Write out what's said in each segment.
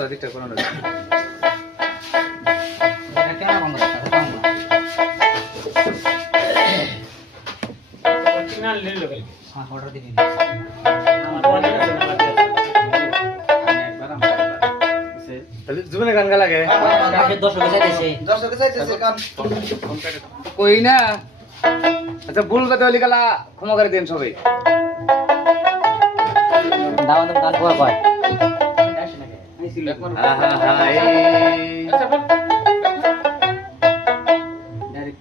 কথা দিকটা করো না জীবনে গান গা লাগে কই না আচ্ছা ভুল কথা হলি গেলা ক্ষমা করে দেন সবাই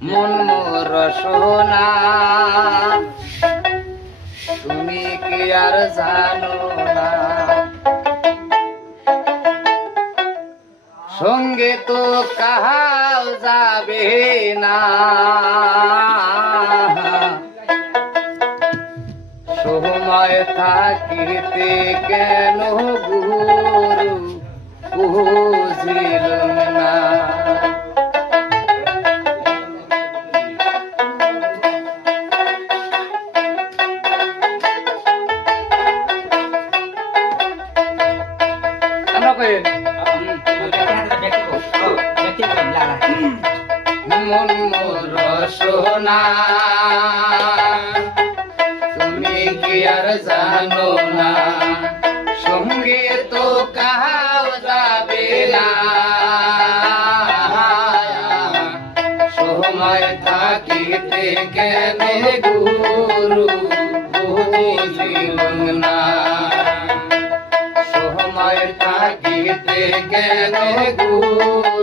মন মোর সোনা তুমি কি আর জানো না সঙ্গে তো কাহাও যাবে না সময় থাকিতে কেন গুরু বুঝিলাম না মন মোর সোনা তুমি কি আর জানো না সঙ্গে তো কাহাও যাবে না সময় থাকিতে কেন গুরু বুঝিলাম না সময় থাকিতে কেন গুরু